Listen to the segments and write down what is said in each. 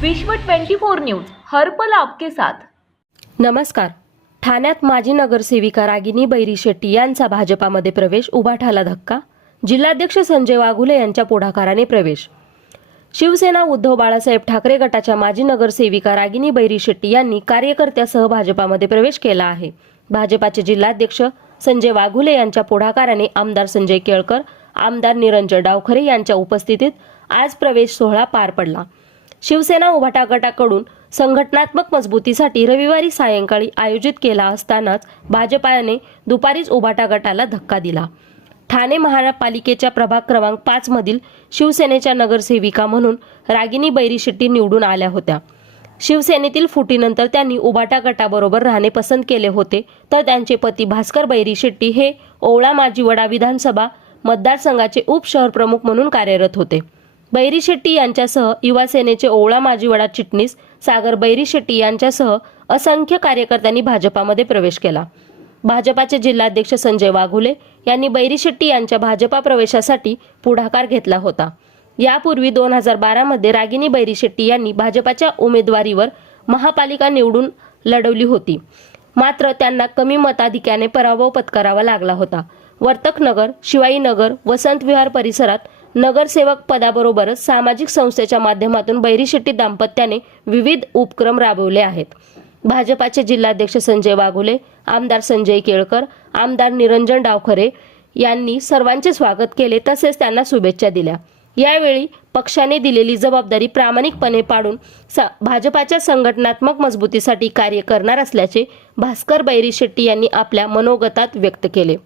विश्व 24 न्यूज हर्पल आपके साथ. नमस्कार. ठाण्यात माजी नगरसेविका रागिनी बैरी शेट्टी यांचा भाजपामध्ये प्रवेश उभाठाला धक्का. जिल्हाध्यक्ष संजय वाघुले यांच्या पुढाकाराने प्रवेश. शिवसेना उद्धव बाळासाहेब ठाकरे गटाच्या माजी नगरसेविका रागिनी बैरी शेट्टी यांनी कार्यकर्त्यासह भाजपामध्ये प्रवेश केला आहे. भाजपाचे जिल्हाध्यक्ष संजय वाघुले यांच्या पुढाकाराने आमदार संजय केळकर आमदार निरंजन डावखरे यांच्या उपस्थितीत आज प्रवेश सोहळा पार पडला. शिवसेना उभाटा गटाकडून संघटनात्मक मजबूतीसाठी रविवारी सायंकाळी आयोजित केला असतानाच भाजपाने दुपारीच उभाटा गटाला धक्का दिला. ठाणे महापालिकेच्या प्रभाग क्रमांक पाच मधील शिवसेनेच्या नगरसेविका म्हणून रागिनी बैरी शेट्टी निवडून आल्या होत्या. शिवसेनेतील फुटीनंतर त्यांनी उबाटा गटाबरोबर राहणे पसंत केले होते. तर त्यांचे पती भास्कर बैरी शेट्टी हे ओवळा माजीवडा विधानसभा मतदारसंघाचे उपशहरप्रमुख म्हणून कार्यरत होते. बैरी शेट्टी यांच्यासह युवा सेनेचे माजी माजीवडा चिटणीस सागर बैरी शेट्टी यांच्यासह असंख्य कार्यकर्त्यांनी भाजपामध्ये प्रवेश केला. भाजपाचे जिल्हाध्यक्ष संजय वाघुले यांनी बैरी शेट्टी यांच्या भाजपा प्रवेशासाठी पुढाकार घेतला होता. यापूर्वी दोन हजार बारामध्ये रागिनी बैरी शेट्टी यांनी भाजपाच्या उमेदवारीवर महापालिका निवडून लढवली होती. मात्र त्यांना कमी मताधिक्याने पराभव पत्करावा लागला होता. वर्तकनगर शिवाईनगर वसंत विहार परिसरात नगरसेवक पदाबरोबरच सामाजिक संस्थेच्या माध्यमातून बैरी शेट्टी दाम्पत्याने विविध उपक्रम राबवले आहेत. भाजपाचे जिल्हाध्यक्ष संजय वाघुले आमदार संजय केळकर आमदार निरंजन डावखरे यांनी सर्वांचे स्वागत केले तसेच त्यांना शुभेच्छा दिल्या. यावेळी पक्षाने दिलेली जबाबदारी प्रामाणिकपणे पाडून स भाजपाच्या संघटनात्मक मजबूतीसाठी कार्य करणार असल्याचे भास्कर बैरी शेट्टी यांनी आपल्या मनोगतात व्यक्त केले.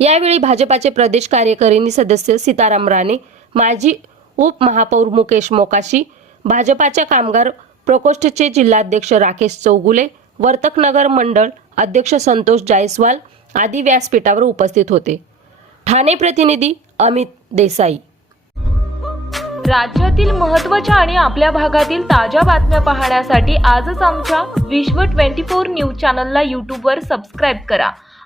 यावेळी भाजपाचे प्रदेश कार्यकारिणी सदस्य सीताराम राणे माजी उपमहापौर मुकेश मोकाशी भाजपाच्या कामगार प्रकोष्ठचे जिल्हाध्यक्ष राकेश चौगुले वर्तकनगर मंडळ अध्यक्ष संतोष जायस्वाल आदी व्यासपीठावर उपस्थित होते. ठाणे प्रतिनिधी अमित देसाई. राज्यातील महत्त्वाच्या आणि आपल्या भागातील ताज्या बातम्या पाहण्यासाठी आजच आमच्या विश्व 24 न्यूज चॅनलला यूट्यूबवर सबस्क्राईब करा.